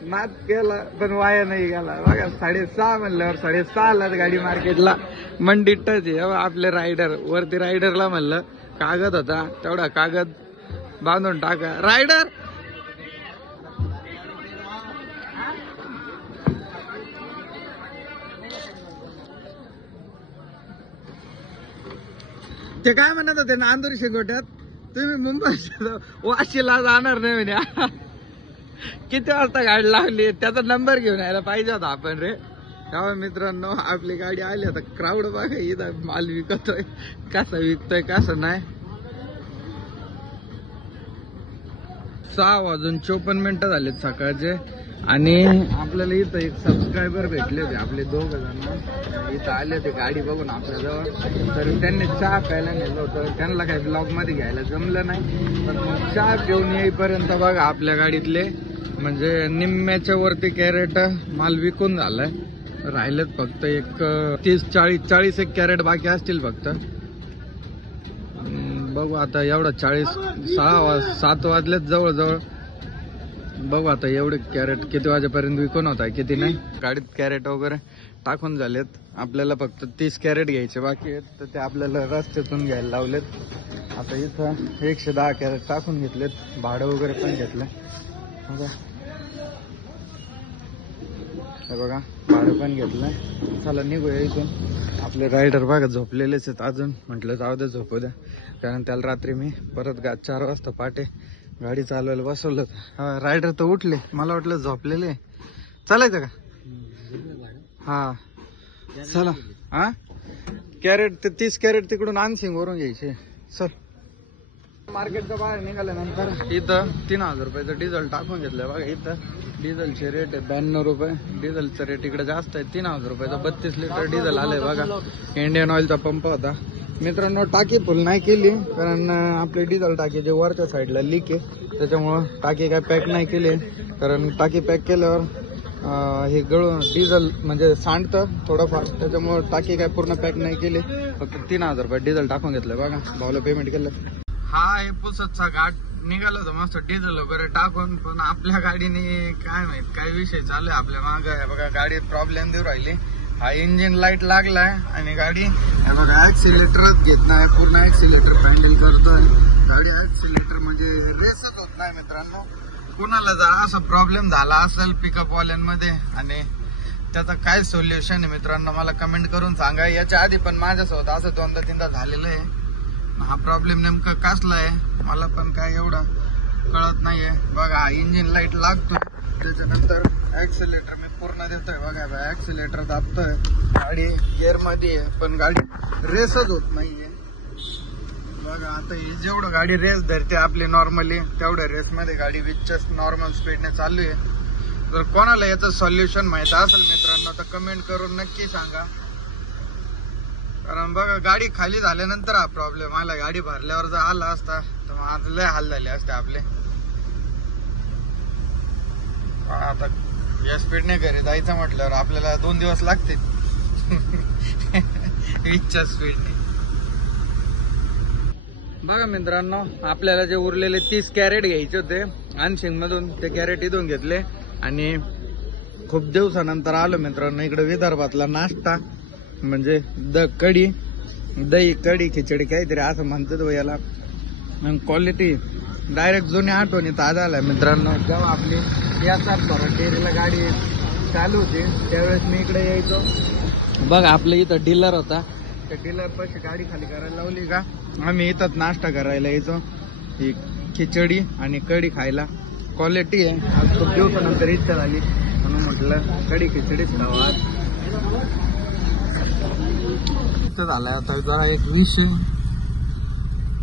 नाद केला पण वाया नाही गेला बघा. 6:30 म्हणल्यावर 6:30 गाडी मार्केटला मंडीत टच आहे. आपले रायडर वरती. रायडरला म्हणलं कागद होता तेवढा कागद बांधून टाका. रायडर ते काय म्हणत होते नांदूर शिंगोट्यात, तुम्ही मुंबई वाशीला जाणार नाही म्हणे. किती वाजता गाडी लावली त्याचा नंबर घेऊन यायला पाहिजे होता आपण रे. तेव्हा मित्रांनो आपली गाडी आली. आता क्राऊड बघा इथं माल विकतोय, कसा विकतोय कसं नाही. 6:54 झालेत सकाळचे. आणि आपल्याला इथं एक सबस्क्रायबर भेटले होते आपले 2 जण. इथं आले होते गाडी बघून आपल्याजवळ. तर त्यांनी चहा प्यायला नेलं होतं. त्यांना काही ब्लॉग मध्ये घ्यायला जमलं नाही, पण चहा पिऊन येईपर्यंत बघा आपल्या गाडीतले म्हणजे निम्म्याच्या वरती कॅरेट माल विकून झालाय. राहिलेत फक्त एक 30-40 एक कॅरेट बाकी असतील फक्त. बघू आता एवढा 7 वाजलेत जवळजवळ. बघू आता एवढे कॅरेट किती वाजेपर्यंत विकून होत आहे किती नाही. गाडीत कॅरेट वगैरे टाकून झालेत. आपल्याला फक्त 30 कॅरेट घ्यायचे बाकी आहेत, तर ते आपल्याला रस्त्यातून घ्यायला लावलेत. आता इथं 110 कॅरेट टाकून घेतलेत. भाडं वगैरे पण घेतलं बघा. भाडं पण घेतलं. चला निघूया इथून. आपले रायडर बघा झोपलेलेच आहेत अजून. म्हटलं जाऊ दे झोपू द्या, कारण त्याला रात्री मी परत 4 वाजता पहाटे गाडी चालवायला बसवलं. रायडर तर उठले, मला वाटलं झोपलेले. चालायचं का? हा चला. हा कॅरेट ते 30 कॅरेट तिकडून आणशिंग वरून घ्यायचे. चल. मार्केटच्या बाहेर निघाल्यानंतर इथं 3000 रुपयाचं डिझेल टाकून घेतलं बघा. इथं डिझेलचे रेट आहे 92 रुपये. डिझेलचा रेट इकडे जास्त आहे. 3000 रुपयाचा 32 लिटर डिझेल आलंय बघा. इंडियन ऑइलचा पंप होता मित्रांनो. टाकी फुल नाही केली कारण आपली डिझेल टाकी जे वरच्या साईडला लीक आहे, त्याच्यामुळं टाकी काय पॅक नाही केली. कारण टाकी पॅक केल्यावर हे गळून डिझेल म्हणजे सांडतं थोडंफार, त्याच्यामुळं टाकी काय पूर्ण पॅक नाही केली. फक्त 3000 रुपये डिझेल टाकून घेतलं बघा. भाऊला पेमेंट केलं. हा हे पुसतचा घाट निघाला होता मस्त डिझेल वगैरे टाकून, पण आपल्या गाडीने काय माहित काय विषय चालू आहे आपल्या मागे. बघा गाडी प्रॉब्लेम देऊ राहिली. हा इंजिन लाईट लागलाय आणि गाडी बघा ऍक्सिलेटरच घेत नाही. पूर्ण ऍक्सिलेटर पॅन्डल करतोय. गाडी ऍक्सिलेटर म्हणजे रेसच होत नाही मित्रांनो. कुणाला जर असा प्रॉब्लेम झाला असेल पिकअप वाल्यांमध्ये आणि त्याचं काय सोल्युशन आहे मित्रांनो मला कमेंट करून सांगा. याच्या आधी पण माझ्यासोबत असं 2-3दा झालेलं आहे. हा प्रॉब्लेम नेमका कसला आहे मला पण काय एवढं कळत नाहीये. बघा इंजिन लाईट लागतो, त्याच्यानंतर ऍक्सिलेटर मी पूर्ण देतोय बघा. ऍक्सिलेटर दाबतोय, गाडी गिअर मध्ये आहे पण गाडी रेसच होत नाहीये बघा. आता ही जेवढं गाडी रेस धरते आपली नॉर्मली, तेवढ्या रेस मध्ये गाडी विथच्या नॉर्मल स्पीडने चालू आहे. जर कोणाला याचं सॉल्युशन माहित असेल मित्रांनो तर कमेंट करून नक्की सांगा. कारण बघा गाडी खाली झाल्यानंतर हा प्रॉब्लेम आला. गाडी भरल्यावर जर आला असता तर आज लय हाल झाले असते आपले. आता या स्पीडने घरी जायचं म्हटल्यावर आपल्याला 2 दिवस लागतील इच्छा स्पीडने. बघा मित्रांनो आपल्याला जे उरलेले 30 कॅरेट घ्यायचे होते आणशिंग मधून, ते कॅरेट इथून घेतले आणि खूप दिवसानंतर आलो मित्रांनो इकडे विदर्भातला नाश्ता म्हणजे कढी दही कढी खिचडी काहीतरी असं म्हणतात याला. क्वालिटी डायरेक्ट जुनी आठवणी ताजा आल्या मित्रांनो. जेव्हा आपली याचार डेअरीला गाडी चालू होती त्यावेळेस मी इकडे यायचो. बघ आपलं इथं डीलर होता, त्या डीलर पाशी गाडी खाली करायला लावली का आम्ही इथंच नाश्ता करायला यायचो. ही खिचडी आणि कढी खायला क्वालिटी आहे. आज खूप दिवसानंतर इच्छा झाली म्हणून म्हटलं कढी खिचडीच खावा. इथं झालंय आता जरा एक विषय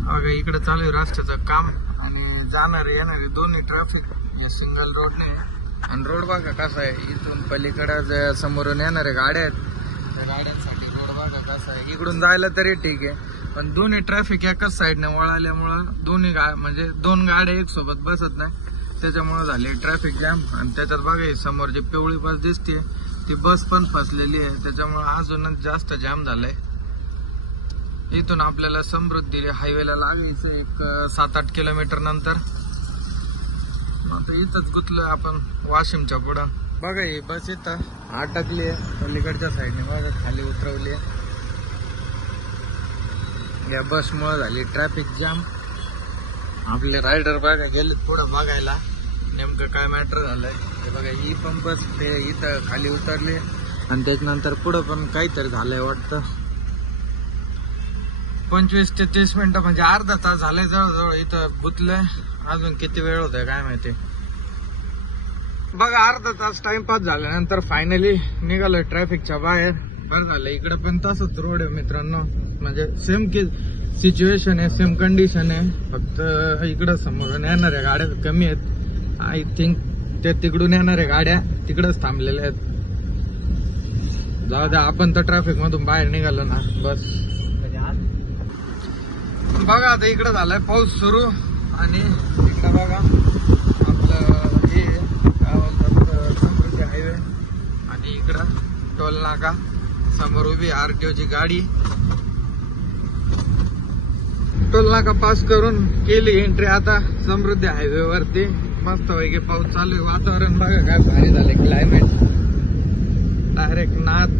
बघा, इकडे चालू आहे रस्त्याचं काम आणि जाणारे येणारे दोन्ही ट्रॅफिक या सिंगल रोडने. आणि रोड बघा कसा आहे, इथून पलीकडे समोरून येणारे गाड्या आहेत त्या गाड्यांसाठी रोड बघा कसा आहे. इकडून जायला तरी ठीक आहे पण दोन्ही ट्रॅफिक एकाच साईडने वळाल्यामुळं दोन्ही म्हणजे दोन गाड्या एक सोबत बसत नाही, त्याच्यामुळे झाले ट्रॅफिक जॅम. आणि त्याच्यात बघा समोर जी पिवळी बस दिसते ती बस पण फसलेली आहे, त्याच्यामुळे अजूनच जास्त जाम झालंय. इथून आपल्याला समृद्धी हायवेला लागायचं एक 7-8 किलोमीटर नंतर. आता इथंच गुतलोय आपण वाशिमच्या पुढं. बघा ही बस इथं अटकली आहे पलीकडच्या साईडने बघा खाली उतरवली आहे. या बसमुळे झाली ट्रॅफिक जाम. आपले रायडर बघा गेले पुढं बघायला नेमकं काय मॅटर झालंय. हे बघा ही पण बस ते इथं खाली उतरली आणि त्याच्यानंतर पुढं पण काहीतरी झालंय वाटतं. 25 ते 30 मिनिटं म्हणजे अर्धा तास झालंय जवळजवळ इथं गुतलंय. अजून किती वेळ होतोय काय माहिती. बघा अर्धा तास टाइमपास झाल्यानंतर फायनली निघालोय ट्रॅफिकच्या बाहेर. बरं झालं इकडे पण तसंच रोड आहे मित्रांनो, म्हणजे सेम सिच्युएशन आहे, सेम कंडिशन आहे. फक्त इकडं समोरून येणाऱ्या गाड्या कमी आहेत. आय थिंक ते तिकडून येणाऱ्या गाड्या तिकडच थांबलेल्या आहेत. जाऊ द्या आपण तर ट्रॅफिक मधून बाहेर निघालो ना बस. बघा आता इकडं झालाय पाऊस सुरू आणि इकडं बघा आपलं हे काय बोलतात समृद्धी हायवे आणि इकडं टोल नाका समोर उभी आरटीओची गाडी. टोल नाका पास करून केली एंट्री आता समृद्धी हायवे वरती. मस्त पैकी पाऊस चालू आहे. वातावरण बघा काय भारी झालंय, क्लायमेट डायरेक्ट नाथ.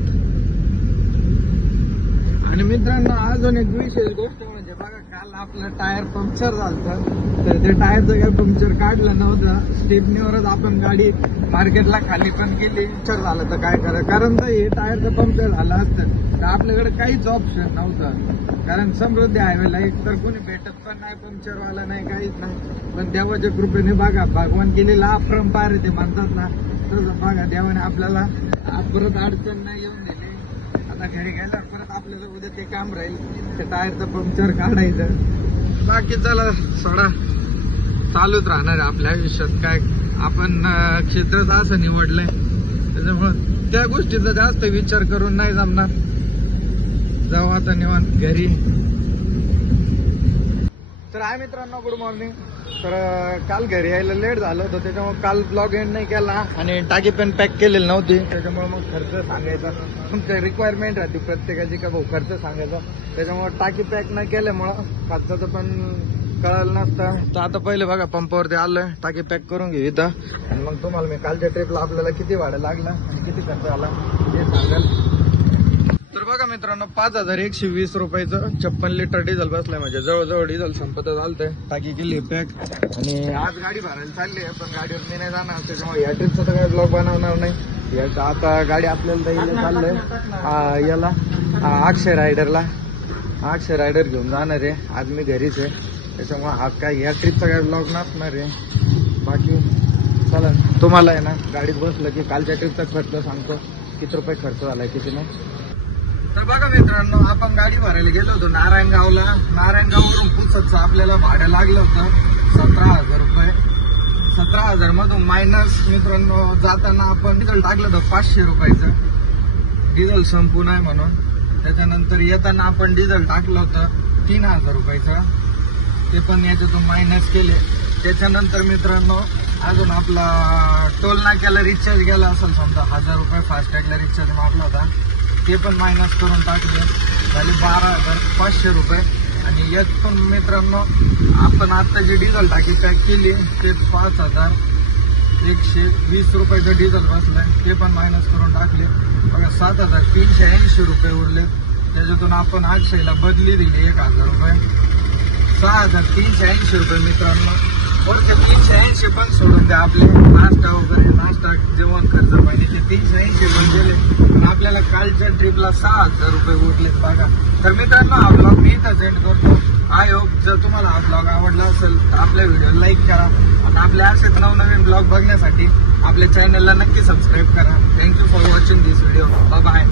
आणि मित्रांनो अजून एक विशेष गोष्ट म्हणजे बघा काल आपलं टायर पंक्चर झालं तर ते टायरचं काय पंक्चर काढलं नव्हतं. स्टेपनीवरच आपण गाडी मार्केटला खाली पण गेली. पंक्चर झालं तर काय करा, कारण तर हे टायरचं पंक्चर झालं असतं तर आपल्याकडे काहीच ऑप्शन नव्हतं. कारण समृद्धी हायवेला एक तर कोणी भेटत पण नाही, पंक्चरवाला नाही, काहीच नाही. पण देवाच्या कृपेने बघा भगवान केलेला अपरंपार ते म्हणतात ना तसं बघा देवाने आपल्याला परत अडचण नाही येऊन दिली. आता घरी गेल्यावर परत आपल्याला उद्या ते काम राहील ते टायरचं पंक्चर काढायचं. बाकी चला सोडा चालूच राहणार आहे आपल्या आयुष्यात. काय आपण क्षेत्रच असं निवडलंय त्याच्यामुळं त्या गोष्टीचा जास्त विचार करून नाही जमणार. जाऊ आता निवांत घरी. तर आहे मित्रांनो गुड मॉर्निंग. तर काल घरी यायला लेट झालं होतं त्याच्यामुळे काल ब्लॉग एंड नाही केला आणि टाकी पण पॅक केलेली नव्हती. त्याच्यामुळे मग खर्च सांगायचा तुमच्या रिक्वायरमेंट राहते प्रत्येकाची का भाऊ खर्च सांगायचा. त्याच्यामुळे टाकी पॅक नाही केल्यामुळं खर्चाचं पण कळालं नसतं. तर आता पहिले बघा पंपावरती आलोय टाकी पॅक करून घेऊ इथं आणि मग तुम्हाला मी कालच्या ट्रिपला आपल्याला किती भाडं लागला आणि किती खर्च आला ते सांगाल. तर बघा मित्रांनो 5120 रुपयाचं 56 लिटर डिझेल बसलाय. म्हणजे जवळजवळ डिझेल संपतच आलतंय. टाकी केली पॅक आणि आज गाडी भरायला चालली आहे पण गाडीवर मी नाही जाणार त्याच्यामुळे या ट्रिपचा तर काही ब्लॉग बनवणार नाही. याचा आता गाडी आपल्याला द्यायला चाललंय याला अक्षय रायडर घेऊन जाणार आहे. आज मी घरीच आहे त्याच्यामुळे आज काय या ट्रिपचा काही ब्लॉग नसणार आहे. बाकी चला तुम्हाला आहे ना गाडीत बसलं की कालच्या ट्रिपचा खर्च सांगतो किती रुपये खर्च झालाय किती नाही. तर बघा मित्रांनो आपण गाडी भरायला गेलो होतो नारायणगावला. नारायणगाववरून पुसदचं आपल्याला भाडं लागलं होतं 17,000 रुपये. 17,000 मधून मायनस मित्रांनो जाताना आपण डिझेल टाकलं होतं 500 रुपयाचं. डिझेल संपू नये म्हणून. त्याच्यानंतर येताना आपण डिझेल टाकलं होतं 3,000 रुपयाचं. ते पण याच्यातून मायनस केले. त्याच्यानंतर मित्रांनो अजून आपला टोल नाक्याला रिचार्ज गेला असेल समजा 1000 रुपये फास्टॅगला रिचार्ज मारला होता ते पण मायनस करून टाकले. झाले 12,500 रुपये. आणि यात पण मित्रांनो आपण आता जी डिझेल टाकी पॅक केली ते 5,000 120 रुपयाचं डिझेल बसलंय, ते पण मायनस करून टाकले बघा. 7,380 रुपये उरले. त्याच्यातून आपण अक्षयला बदली दिली 1,000 रुपये. 6,380 रुपये मित्रांनो. वरचे 380 पण सोडून द्या. आपले नाश्ता वगैरे, नाश्ता जेवण खर्च पाहिजे 380 पण गेले. पण आपल्याला कालच्या ट्रिपला 6,000 रुपये उरलेत बघा. तर मित्रांनो हा ब्लॉग मी इथं सेंड करतो. आय होप जर तुम्हाला हा ब्लॉग आवडला असेल तर आपल्या व्हिडिओ लाईक करा आणि आपल्या असेच नवनवीन ब्लॉग बघण्यासाठी आपल्या चॅनलला नक्की सबस्क्राईब करा. Thank you for watching this video. Bye.